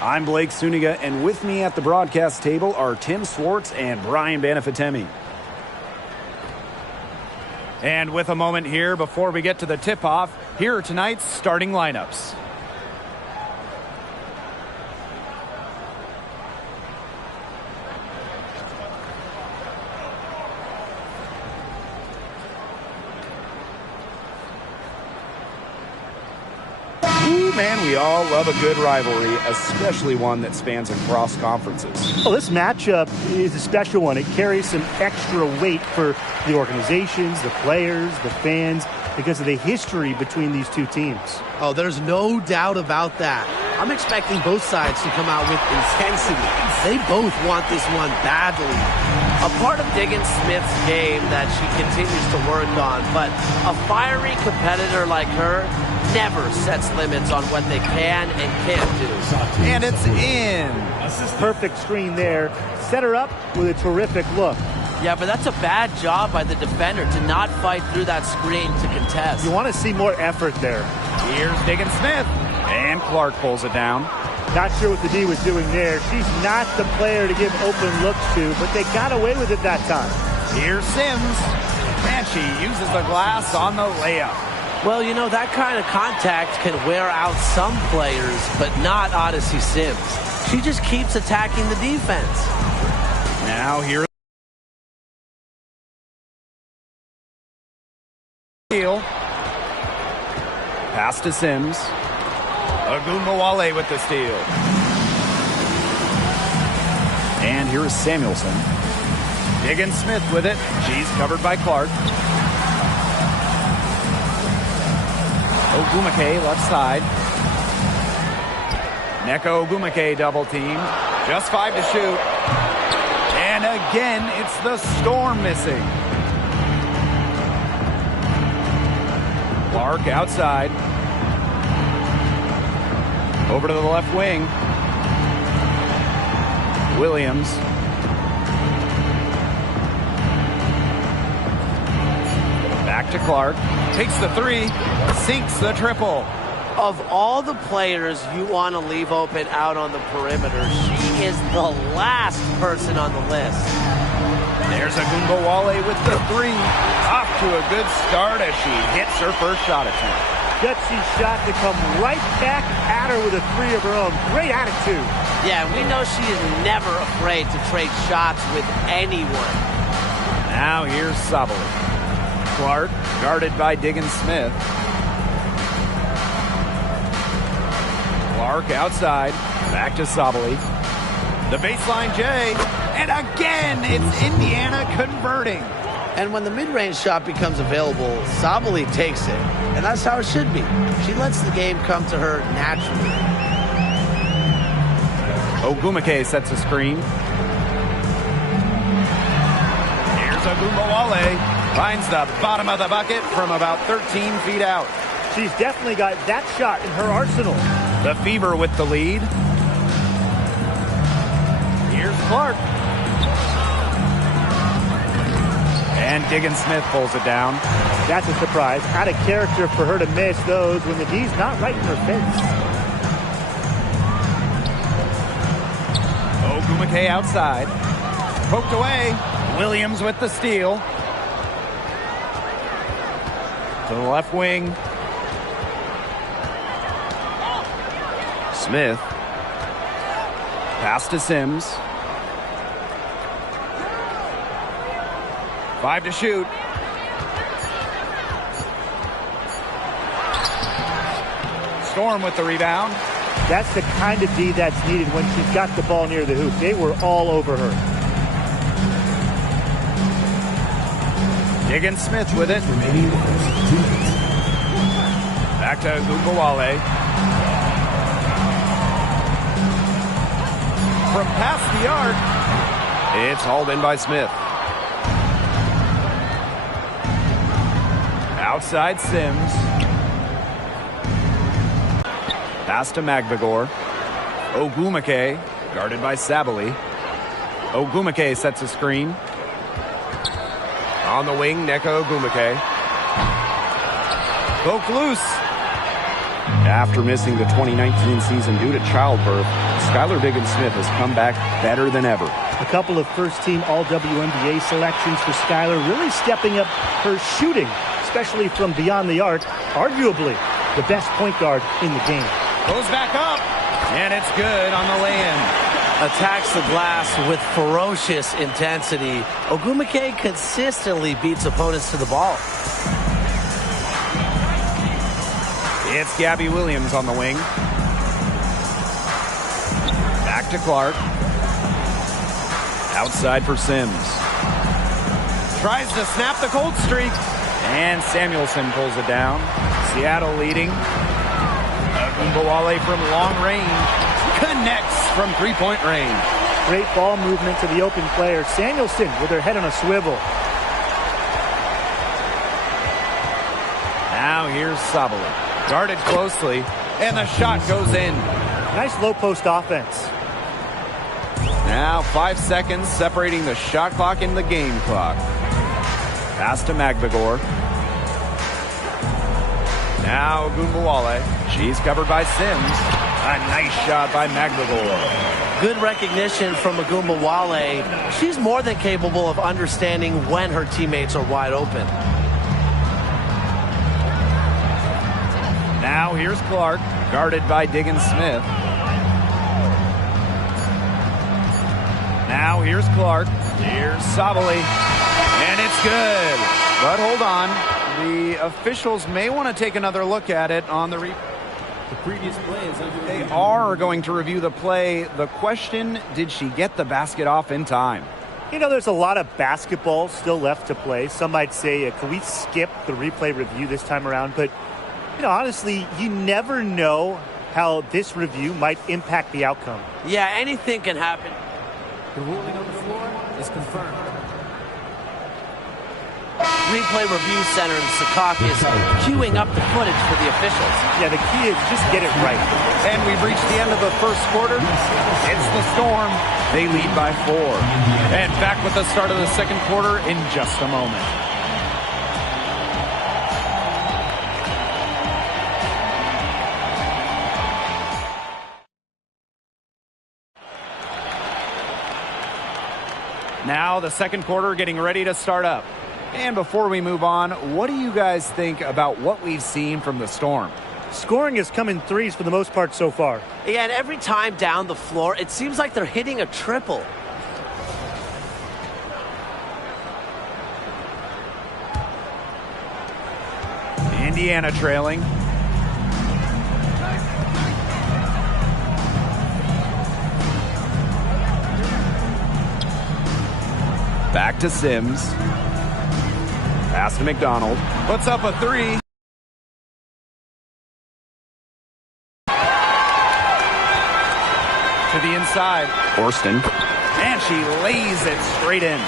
I'm Blake Suniga, and with me at the broadcast table are Tim Swartz and Brian Banafitemi. And with a moment here before we get to the tip-off, here are tonight's starting lineups. Man, we all love a good rivalry, especially one that spans across conferences. Well, this matchup is a special one. It carries some extra weight for the organizations, the players, the fans, because of the history between these two teams. Oh, there's no doubt about that. I'm expecting both sides to come out with intensity. They both want this one badly. A part of Diggins Smith's game that she continues to work on, but a fiery competitor like her never sets limits on what they can and can't do. And it's in. Perfect screen there. Set her up with a terrific look. Yeah, but that's a bad job by the defender to not fight through that screen to contest. You want to see more effort there. Here's Diggins Smith. And Clark pulls it down. Not sure what the D was doing there. She's not the player to give open looks to, but they got away with it that time. Here's Sims. And she uses the glass on the layup. Well, you know, that kind of contact can wear out some players, but not Odyssey Sims. She just keeps attacking the defense. Now here. Pass to Sims. Ogunbowale with the steal. And here is Samuelson. Diggins Smith with it. She's covered by Clark. Ogwumike left side. Nneka Ogwumike double team. Just 5 to shoot. And again, it's the Storm missing. Clark outside. Over to the left wing. Williams. Back to Clark. Takes the three. Sinks the triple. Of all the players you want to leave open out on the perimeter, she is the last person on the list. There's Ogunbowale with the three. Off to a good start as she hits her first shot attempt. Gutsy shot to come right back at her with a three of her own. Great attitude. Yeah, we know she is never afraid to trade shots with anyone. Now here's Sabali. Clark guarded by Diggins Smith. Clark outside. Back to Sabali. The baseline J. And again, it's Indiana converting. And when the mid-range shot becomes available, Sabali takes it. And that's how it should be. She lets the game come to her naturally. Ogwumike sets a screen. Here's Ogunbowale. Finds the bottom of the bucket from about 13 feet out. She's definitely got that shot in her arsenal. The Fever with the lead. Here's Clark. And Diggins Smith pulls it down. That's a surprise. Out of character for her to miss those when the D's not right in her face. Ogwumike outside. Poked away. Williams with the steal. To the left wing. Smith. Pass to Sims. 5 to shoot. Storm with the rebound. That's the kind of D that's needed when she's got the ball near the hoop. They were all over her. Diggins Smith with it. Back to Ogunbowale. From past the arc, it's hauled in by Smith. Outside Sims. Pass to Magbegor. Ogwumike, guarded by Sabali. Ogwumike sets a screen. On the wing, Nneka Ogwumike. Poke loose. After missing the 2019 season due to childbirth, Skylar Diggins-Smith has come back better than ever. A couple of first-team All-WNBA selections for Skylar, really stepping up her shooting, especially from beyond the arc, arguably the best point guard in the game. Goes back up, and it's good on the lay-in. Attacks the glass with ferocious intensity. Ogwumike consistently beats opponents to the ball. It's Gabby Williams on the wing. Back to Clark. Outside for Sims. Tries to snap the cold streak. And Samuelson pulls it down. Seattle leading. Ogunbowale from long range. Connects from three-point range. Great ball movement to the open player. Samuelson with her head on a swivel. Now here's Sabali. Guarded closely, and the shot goes in. Nice low post offense. Now 5 seconds separating the shot clock and the game clock. Pass to Magbagor. Now Ogunbowale. She's covered by Sims. A nice shot by Magbagor. Good recognition from Ogunbowale. She's more than capable of understanding when her teammates are wide open. Now here's Clark, guarded by Diggins-Smith. Now here's Clark. Here's Sabali. And it's good. But hold on. The officials may want to take another look at it on the previous play. They are going to review the play. The question, did she get the basket off in time? You know, there's a lot of basketball still left to play. Some might say, can we skip the replay review this time around? But, you know, honestly, you never know how this review might impact the outcome. Yeah, anything can happen. The ruling on the floor is confirmed. Replay Review Center in Secaucus queuing up the footage for the officials. Yeah, the key is just get it right. And we've reached the end of the first quarter. It's the Storm. They lead by 4. And back with the start of the second quarter in just a moment. Now the second quarter getting ready to start up. And before we move on, what do you guys think about what we've seen from the Storm? Scoring has come in threes for the most part so far. Yeah, and every time down the floor, it seems like they're hitting a triple. Indiana trailing. Back to Sims. Pass to McDonald. Puts up a 3. To the inside. Horston. And she lays it straight in.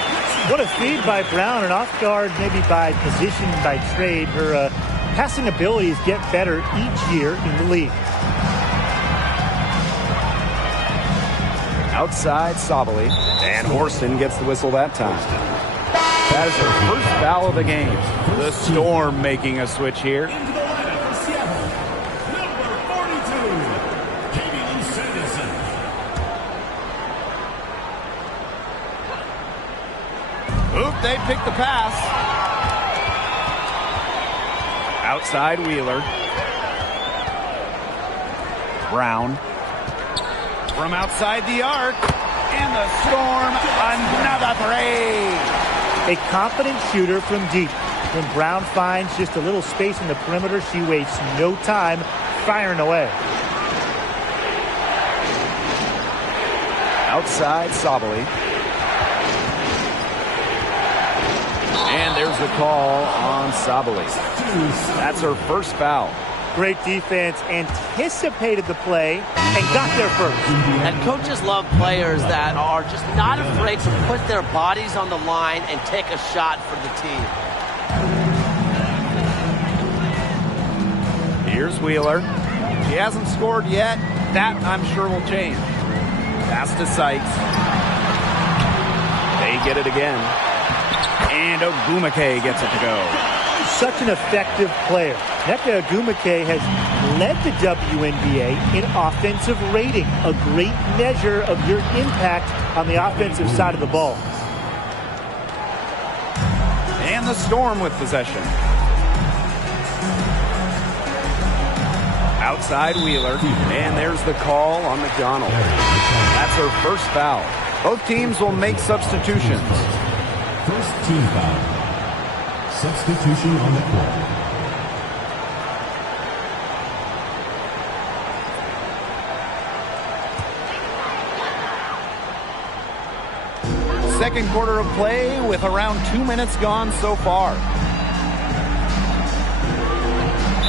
What a feed by Brown, and off guard maybe by position, by trade. Her passing abilities get better each year in the league. Outside Sabali. And Horston gets the whistle that time. That is her first foul of the game. The Storm making a switch here. Into the lineup for Seattle, number 42, Caitlin Sanderson. Oop, they picked the pass. Outside Wheeler. Brown. From outside the arc. And the Storm, another 3. A confident shooter from deep. When Brown finds just a little space in the perimeter, she wastes no time firing away. Outside Sabali. And there's the call on Sabali. That's her first foul. Great defense, anticipated the play, and got there first. And coaches love players that are just not afraid to put their bodies on the line and take a shot for the team. Here's Wheeler. She hasn't scored yet. That, I'm sure, will change. Pass to Sykes. They get it again. And Ogwumike gets it to go. such an effective player. Nneka Ogwumike has led the WNBA in offensive rating, a great measure of your impact on the offensive side of the ball. And the Storm with possession. Outside Wheeler, and there's the call on McDonald. That's her first foul. Both teams will make substitutions. First team foul. Substitution on the court. Second quarter of play with around 2 minutes gone so far.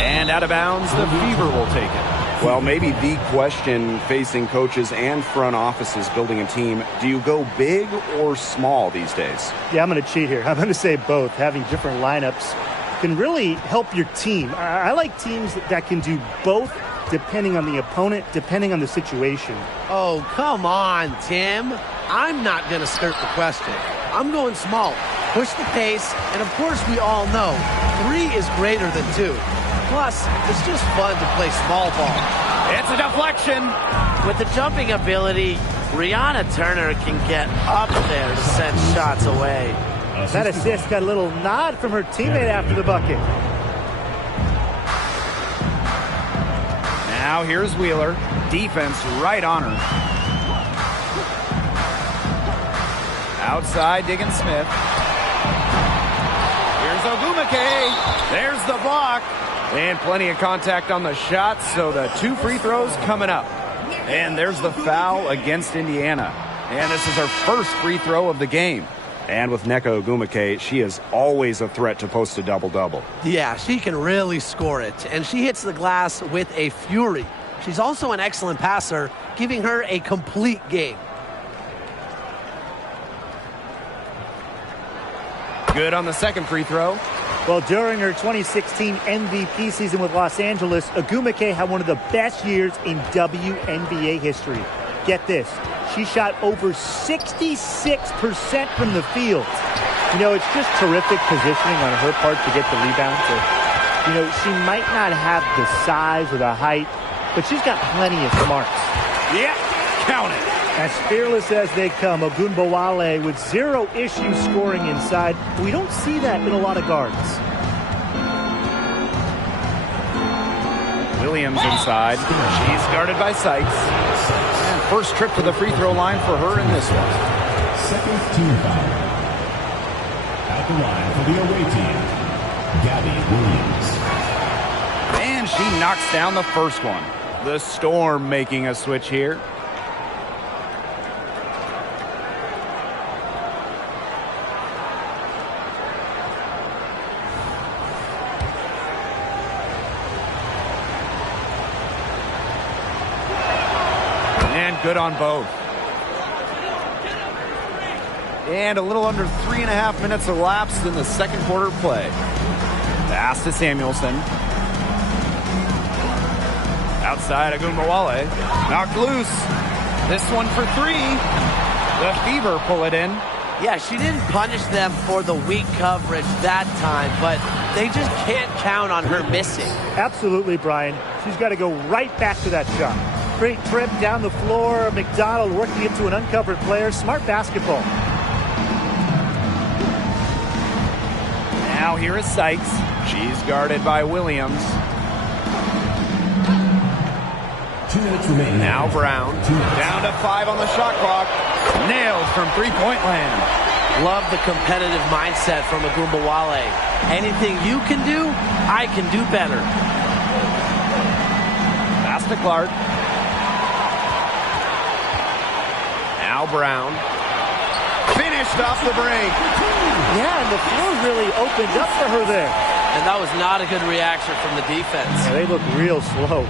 And out of bounds, the Fever will take it. Well, maybe the question facing coaches and front offices building a team, do you go big or small these days? Yeah, I'm going to cheat here. I'm going to say both. Having different lineups can really help your team. I like teams that can do both depending on the opponent, depending on the situation. Oh, come on, Tim. I'm not going to skirt the question. I'm going small. Push the pace, and of course we all know 3 is greater than 2. Plus, it's just fun to play small ball. It's a deflection. With the jumping ability, Brianna Turner can get up there to send shots away. That assist got a little nod from her teammate after the bucket. Now here's Wheeler. Defense right on her. Outside, Diggins Smith. Here's Ogwumike. There's the block. And plenty of contact on the shot, so the 2 free throws coming up. And there's the foul against Indiana. And this is her first free throw of the game. And with Nneka Ogwumike, she is always a threat to post a double-double. Yeah, she can really score it, and she hits the glass with a fury. She's also an excellent passer, giving her a complete game. Good on the second free throw. Well, during her 2016 MVP season with Los Angeles, Ogwumike had one of the best years in WNBA history. Get this, she shot over 66% from the field. You know, it's just terrific positioning on her part to get the rebound. So, you know, she might not have the size or the height, but she's got plenty of smarts. Yeah, count it. As fearless as they come, Ogunbowale with 0 issues scoring inside. We don't see that in a lot of guards. Williams inside. She's guarded by Sykes. And first trip to the free throw line for her in this one. Second team foul. At the line for the away team, Gabby Williams. And she knocks down the first one. The Storm making a switch here. Good on both. And a little under 3.5 minutes elapsed in the second quarter play. Pass to Samuelson. Outside, Ogunbowale. Knocked loose. This one for 3. The Fever pull it in. Yeah, she didn't punish them for the weak coverage that time, but they just can't count on her missing. Absolutely, Brian. She's got to go right back to that shot. Great trip down the floor. McDonald working into an uncovered player. Smart basketball. Now here is Sykes. She's guarded by Williams. 2 minutes remaining. Now Brown. Down to 5 on the shot clock. Nailed from three-point land. Love the competitive mindset from Ogunbowale. Anything you can do, I can do better. Pass to Clark. Now Brown. Finished off the break. Yeah, and the floor really opened up for her there. And that was not a good reaction from the defense. Yeah, they look real slow.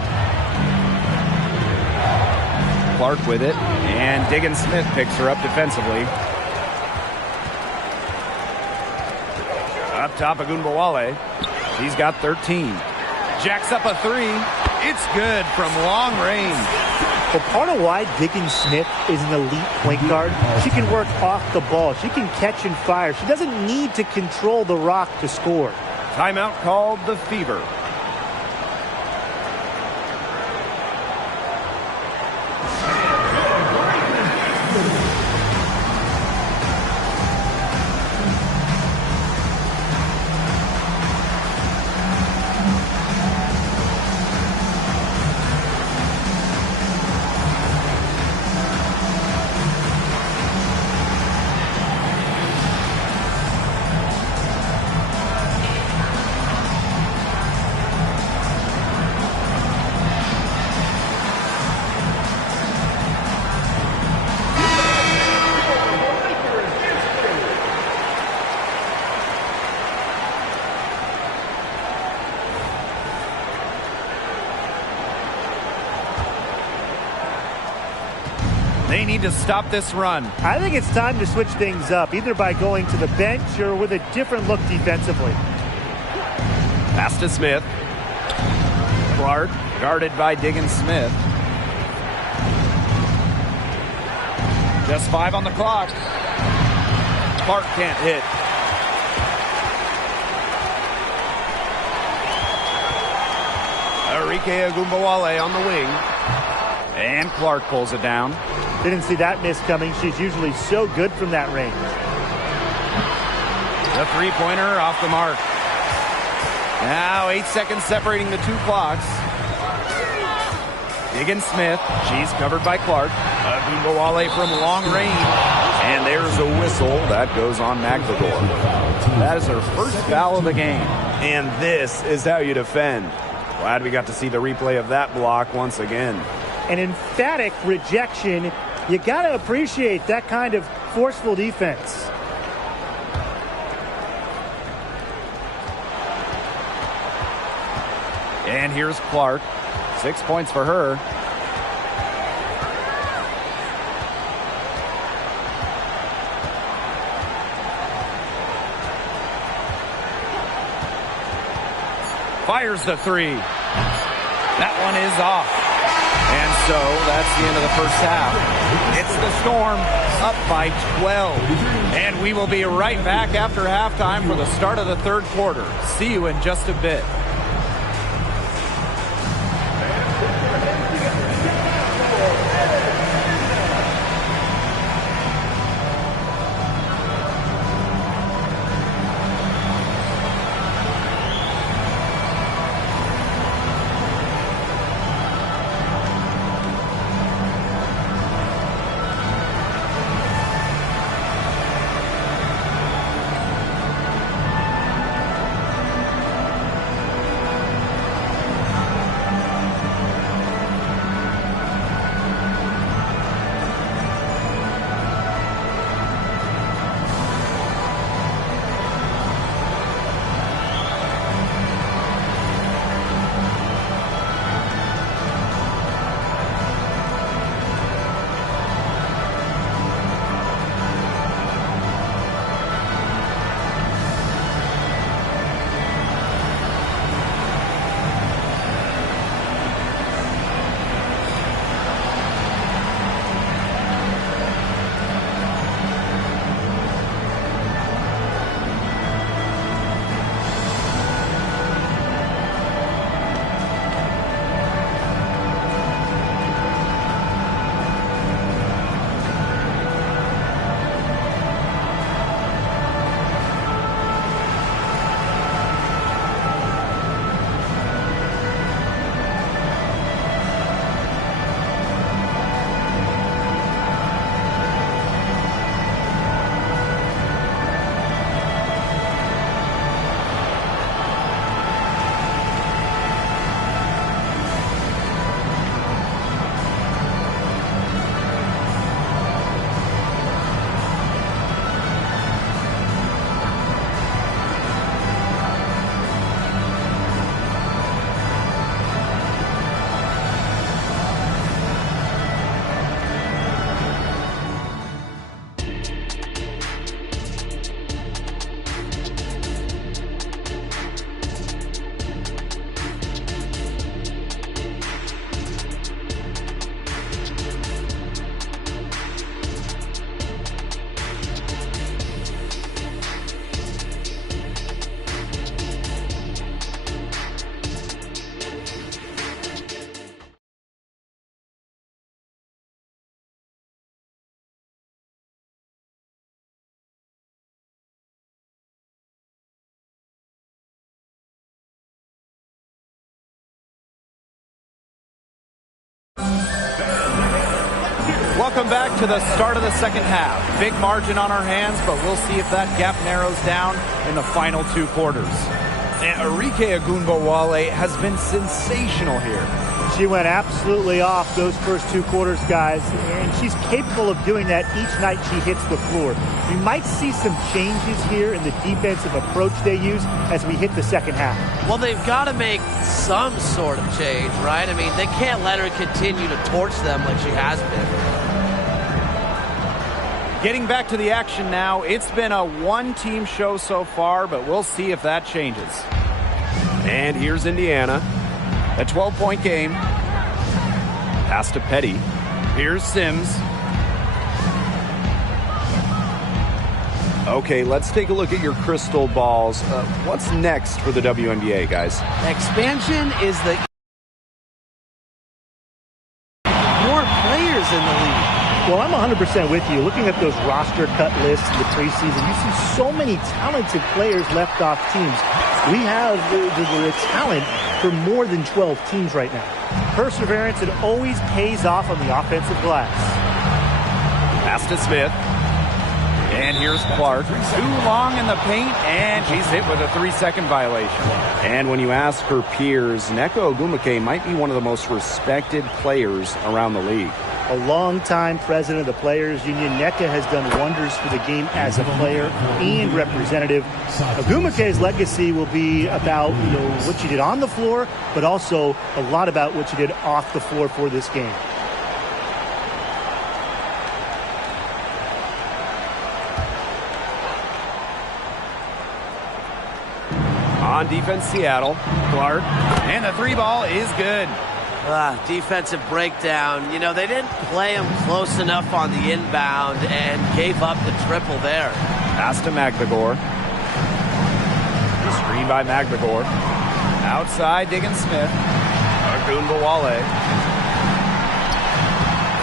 Clark with it. And Diggins Smith picks her up defensively. Up top, Ogunbowale. She's got 13. Jacks up a 3. It's good from long range. Well, part of why Diggins Smith is an elite point guard, she can work off the ball. She can catch and fire. She doesn't need to control the rock to score. Timeout called the Fever. They need to stop this run. I think it's time to switch things up, either by going to the bench or with a different look defensively. Pass to Smith. Clark guarded by Diggins Smith. Just 5 on the clock. Clark can't hit. Arike Ogunbowale on the wing. And Clark pulls it down. Didn't see that miss coming. She's usually so good from that range. The three-pointer off the mark. Now 8 seconds separating the two clocks. Diggins Smith. She's covered by Clark. Ogunbowale from long range. And there's a whistle. That goes on Maglador. That is her first foul of the game. And this is how you defend. Glad we got to see the replay of that block once again. An emphatic rejection. You got to appreciate that kind of forceful defense. And here's Clark. 6 points for her. Fires the three. That one is off. And so that's the end of the first half. It's the Storm up by 12. And we will be right back after halftime for the start of the third quarter. See you in just a bit. Welcome back to the start of the second half. Big margin on our hands, but we'll see if that gap narrows down in the final 2 quarters. And Arike Ogunbowale has been sensational here. She went absolutely off those first 2 quarters, guys, and she's capable of doing that each night she hits the floor. We might see some changes here in the defensive approach they use as we hit the second half. Well, they've got to make some sort of change, right? I mean, they can't let her continue to torch them like she has been. Getting back to the action now, it's been a one-team show so far, but we'll see if that changes. And here's Indiana. A 12-point game. Pass to Petty. Here's Sims. Okay, let's take a look at your crystal balls. What's next for the WNBA, guys? Expansion is the more players in the league. Well, I'm 100% with you. Looking at those roster cut lists in the preseason, you see so many talented players left off teams. We have the talent for more than 12 teams right now. Perseverance, it always pays off on the offensive glass. Pass to Smith. And here's Clark. Too long in the paint, and she's hit with a 3-second violation. And when you ask her peers, Nneka Ogwumike might be one of the most respected players around the league. A longtime president of the Players Union, Nneka has done wonders for the game as a player and representative. Ogwumike's legacy will be about what she did on the floor, but also a lot about what she did off the floor for this game. On defense, Seattle. Clark. And the 3 ball is good. Defensive breakdown. You know, they didn't play him close enough on the inbound and gave up the triple there. Pass to Magdagor. Screen by Magdagor. Outside, Diggins Smith. Ogunbowale.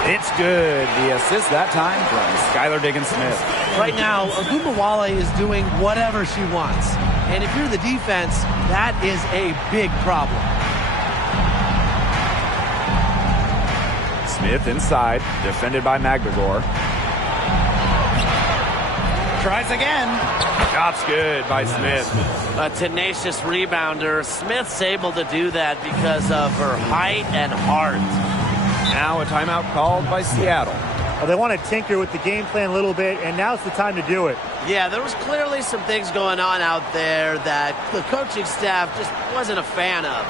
It's good. The assist that time from Skylar Diggins Smith. Right now, Ogunbowale is doing whatever she wants. And if you're the defense, that is a big problem. Smith inside, defended by Magdagor. Tries again. Shot's good by Smith. A tenacious rebounder. Smith's able to do that because of her height and heart. Now a timeout called by Seattle. Well, they want to tinker with the game plan a little bit, and now's the time to do it. Yeah, there was clearly some things going on out there that the coaching staff just wasn't a fan of.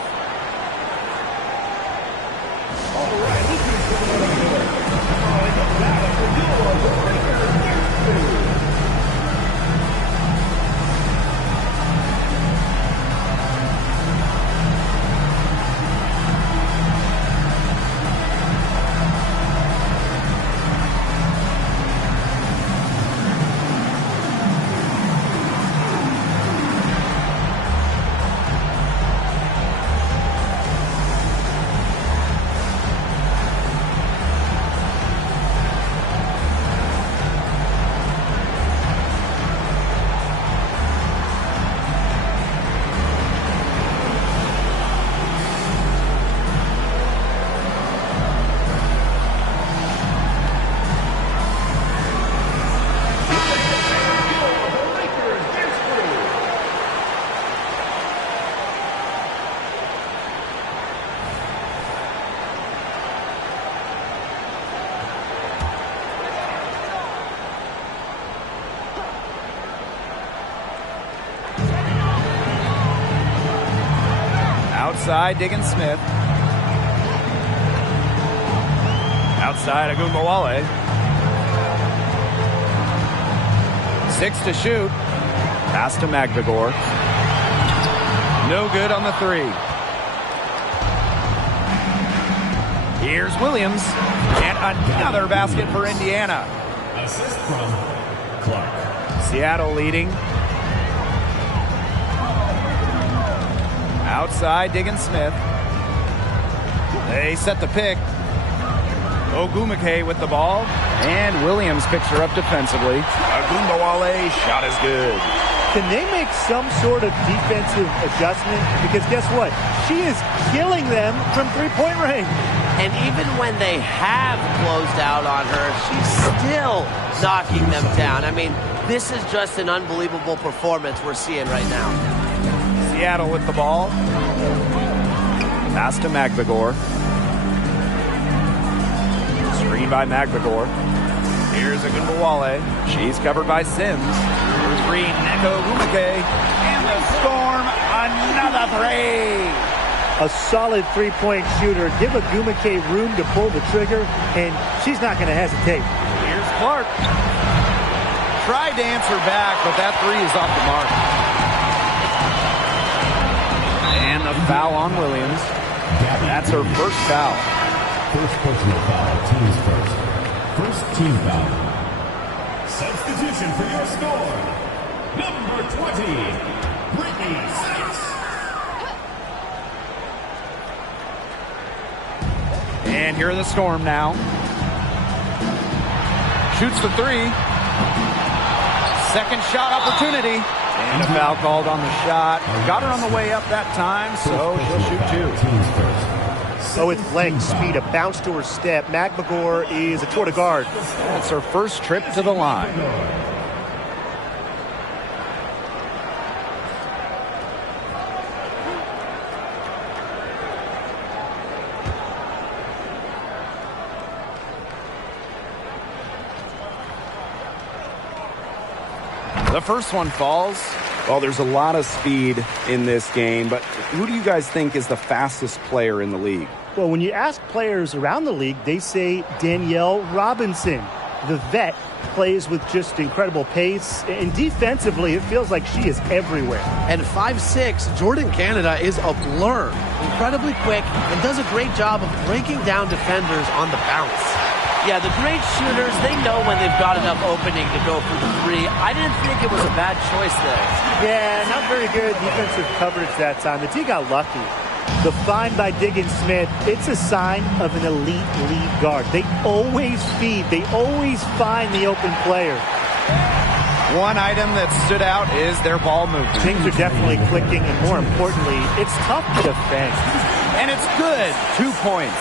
Outside, Diggins Smith. Outside, Ogunbowale. 6 to shoot. Pass to Magdagor. No good on the 3. Here's Williams. And another basket for Indiana. Assist from Clark. Seattle leading. Outside, Diggins Smith. They set the pick. Ogwumike with the ball. And Williams picks her up defensively. Ogunbowale, shot is good. Can they make some sort of defensive adjustment? Because guess what? She is killing them from three-point range. And even when they have closed out on her, she's still knocking them down. I mean, this is just an unbelievable performance we're seeing right now. Seattle with the ball. Pass to Magbegor. Screen by Magbegor. Here's Ogunbowale. She's covered by Sims. Here's Green, Neko Ogumike. And the Storm, another three. A solid three-point shooter. Give Ogumike room to pull the trigger, and she's not going to hesitate. Here's Clark. Tried to answer back, but that three is off the mark. And the foul on Williams. That's her first foul. First personal foul, team's first. First team foul. Substitution for your score. Number 20, Brittany Sykes. And here are the Storm now. Shoots the three. Second shot opportunity. And a foul called on the shot. Got her on the way up that time, so she'll shoot two. So with leg speed, a bounce to her step. Magbegor is a tour de guard. That's her first trip to the line. The first one falls. Well, there's a lot of speed in this game, but who do you guys think is the fastest player in the league? Well, when you ask players around the league, they say Danielle Robinson. The vet plays with just incredible pace, and defensively, it feels like she is everywhere. And 5'6", Jordan Canada is a blur. Incredibly quick and does a great job of breaking down defenders on the bounce. Yeah, the great shooters, they know when they've got enough opening to go for the three. I didn't think it was a bad choice there. Yeah, not very good defensive coverage that time. The team got lucky. The find by Diggins Smith, it's a sign of an elite lead guard. They always feed. They always find the open player. One item that stood out is their ball movement. Things are definitely clicking, and more importantly, it's tough to defend. And it's good. 2 points.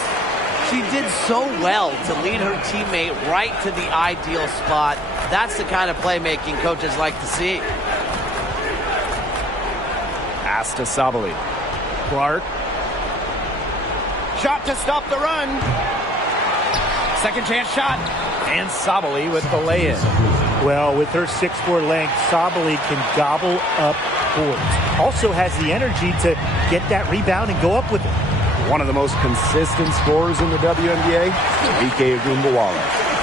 She did so well to lead her teammate right to the ideal spot. That's the kind of playmaking coaches like to see. Pass to Sabali. Clark. Shot to stop the run. Second chance shot. And Sabali with the lay-in. Well, with her 6'4" length, Sabali can gobble up boards. Also has the energy to get that rebound and go up with it. One of the most consistent scorers in the WNBA, Arike Ogunbowale.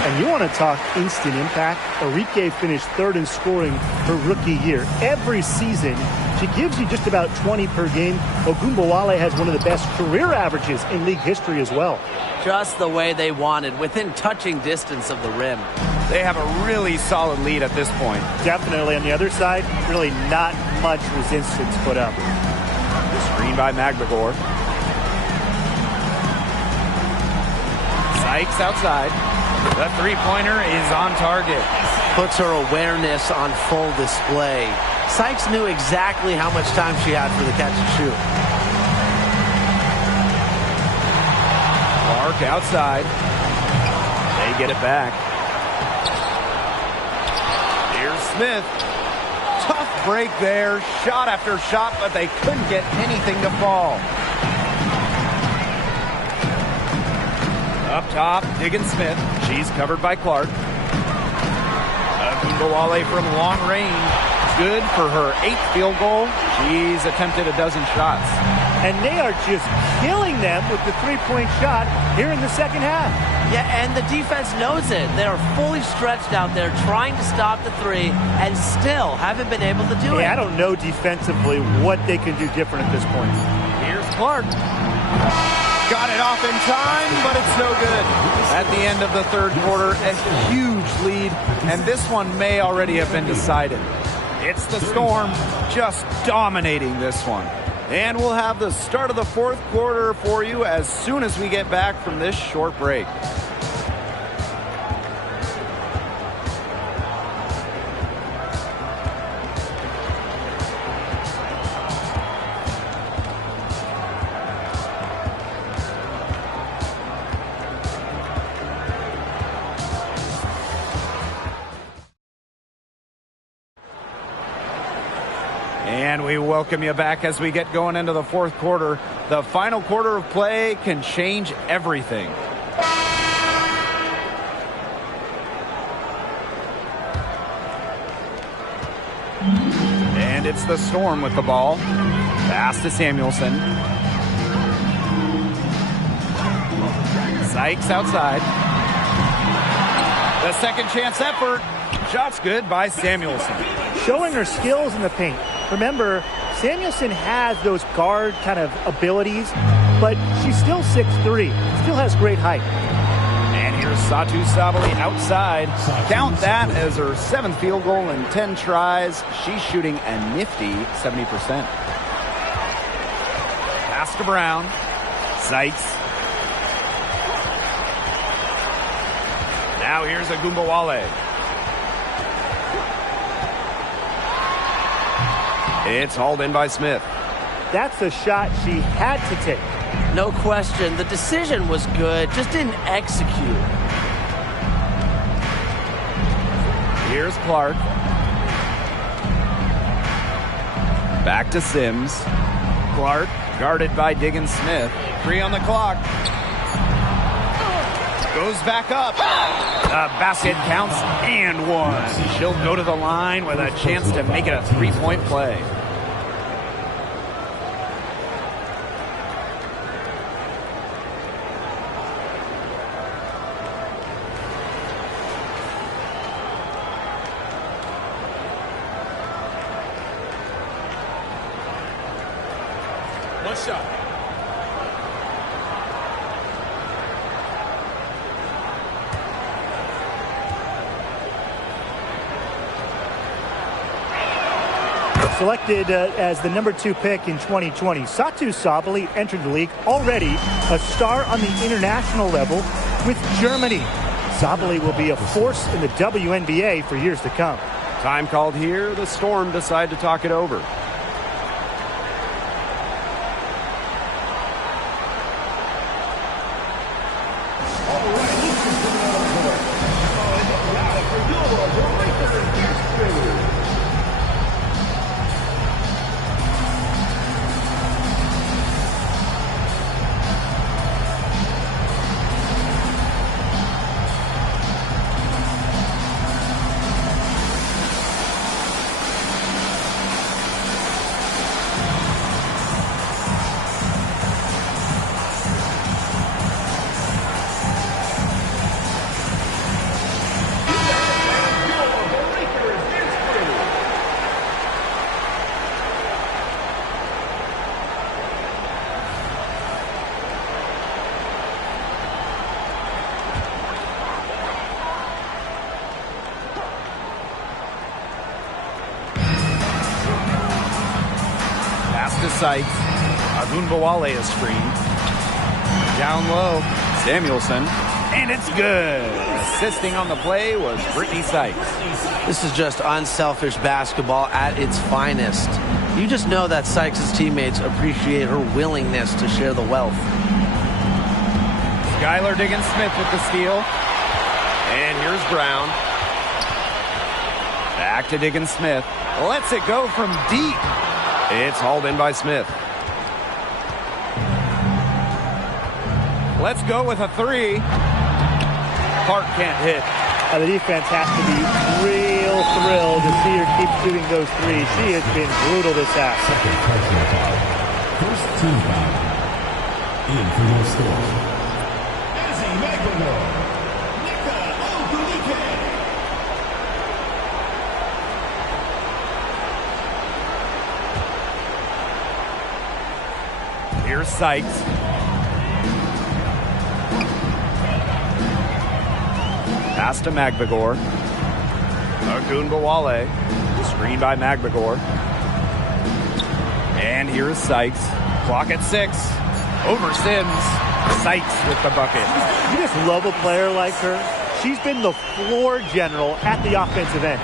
And you want to talk instant impact? Arike finished third in scoring her rookie year. Every season, she gives you just about 20 per game. Ogunbowale has one of the best career averages in league history as well. Just the way they wanted, within touching distance of the rim. They have a really solid lead at this point. Definitely. On the other side, really not much resistance put up. The screen by Magbegor. Sykes outside. The three-pointer is on target. Puts her awareness on full display. Sykes knew exactly how much time she had for the catch and shoot. Clark outside. They get it back. Here's Smith. Tough break there. Shot after shot, but they couldn't get anything to fall. Up top, Diggins Smith. She's covered by Clark. Ogunbowale from long range. Good for her 8th field goal. She's attempted a dozen shots. And they are just killing them with the three-point shot here in the second half. Yeah, and the defense knows it. They're fully stretched out there trying to stop the three and still haven't been able to do it. I don't know defensively what they can do different at this point. Here's Clark. Got it off in time, but it's no good. At the end of the third quarter, a huge lead, and this one may already have been decided. It's the Storm just dominating this one. And we'll have the start of the fourth quarter for you as soon as we get back from this short break. And we welcome you back as we get going into the fourth quarter. The final quarter of play can change everything. And it's the Storm with the ball. Pass to Samuelson. Sykes outside. The second chance effort. Shot's good by Samuelson. Showing her skills in the paint. Remember, Samuelson has those guard kind of abilities, but she's still 6'3", still has great height. And here's Satou Sabally outside. Count that as her 7th field goal in 10 tries. She's shooting a nifty 70%. Pass to Brown. Sykes. Now here's Agumbawale. It's hauled in by Smith. That's a shot she had to take. No question. The decision was good, just didn't execute. Here's Clark. Back to Sims. Clark guarded by Diggins Smith. 3 on the clock. Goes back up. Basket counts and 1. She'll go to the line with a chance to make it a 3-point play. One shot. Selected as the number 2 pick in 2020, Satou Sabally entered the league already a star on the international level with Germany. Sabally will be a force in the WNBA for years to come. Time called here. The Storm decide to talk it over. Sykes. Agumbawale is screened. Down low, Samuelson. And it's good. Assisting on the play was Brittany Sykes. This is just unselfish basketball at its finest. You just know that Sykes' teammates appreciate her willingness to share the wealth. Skylar Diggins Smith with the steal. And here's Brown. Back to Diggins Smith. Lets it go from deep. It's hauled in by Smith. Let's go with a 3. Clark can't hit. The defense has to be real thrilled to see her keep shooting those threes. She has been brutal this half. Second personal foul. First team foul. In for your score. Izzy McElroy. Nika Ogulike. Here's Sykes. Pass to Magbagor. Agumbawale. Screen by Magbagor. And here's Sykes. Clock at 6. Over Sims. Sykes with the bucket. You just love a player like her. She's been the floor general at the offensive end.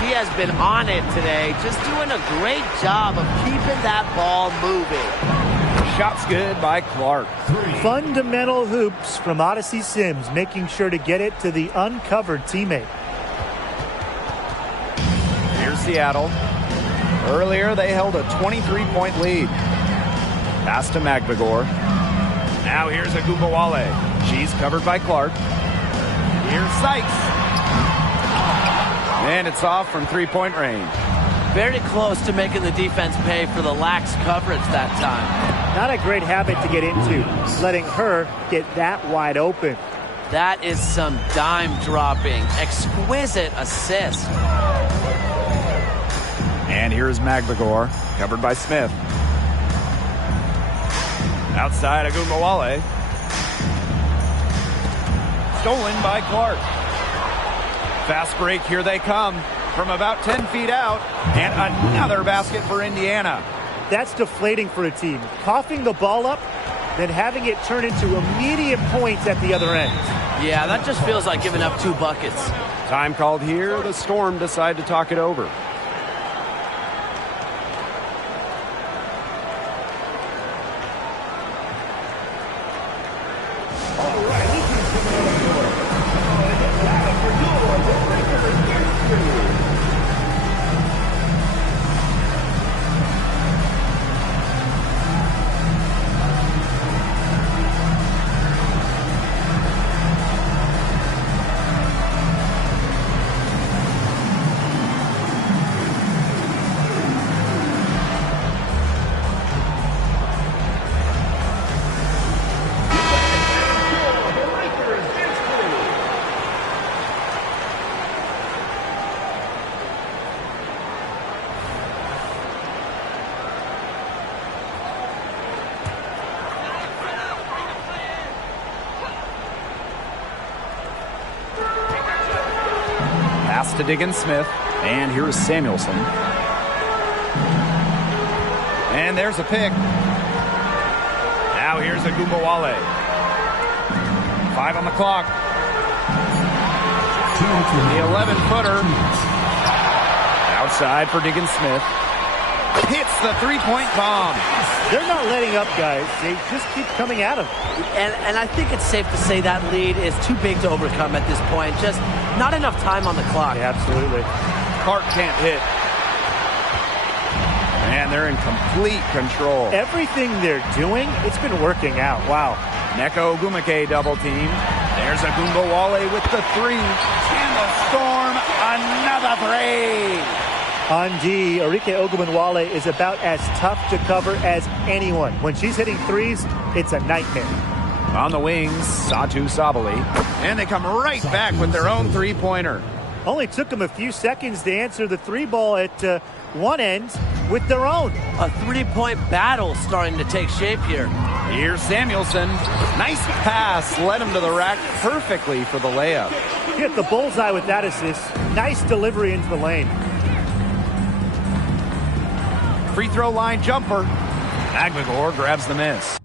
She has been on it today, just doing a great job of keeping that ball moving. Shot's good by Clark. Fundamental hoops from Odyssey Sims, making sure to get it to the uncovered teammate. Here's Seattle. Earlier, they held a 23-point lead. Pass to Magbagor. Now here's Agumbawale. She's covered by Clark. Here's Sykes. And it's off from three-point range. Very close to making the defense pay for the lax coverage that time. Not a great habit to get into, letting her get that wide open. That is some dime dropping. Exquisite assist. And here's Magbagor, covered by Smith. Outside Agumbawale. Stolen by Clark. Fast break, here they come from about 10 feet out. And another basket for Indiana. That's deflating for a team. Coughing the ball up, then having it turn into immediate points at the other end. Yeah, that just feels like giving up 2 buckets. Time called here. The Storm decide to talk it over. To Diggins Smith. And here's Samuelson. And there's a pick. Now here's Agumbawale. 5 on the clock. The 11-footer. Outside for Diggins Smith. Hits the three-point bomb. They're not letting up, guys. They just keep coming at them. And I think it's safe to say that lead is too big to overcome at this point. Just not enough time on the clock. Yeah, absolutely. Clark can't hit. And they're in complete control. Everything they're doing, it's been working out. Wow. Neko Ogumike double team. There's Agumbawale with the 3. And the Storm, another 3. On D, Arike Ogunbowale is about as tough to cover as anyone. When she's hitting threes, it's a nightmare. On the wings, Satou Sabally. And they come right back with their own three-pointer. Only took them a few seconds to answer the 3 ball at one end with their own. A 3-point battle starting to take shape here. Here's Samuelson. Nice pass. Led him to the rack perfectly for the layup. Hit the bullseye with that assist. Nice delivery into the lane. Free throw line jumper. Magbagor grabs the miss.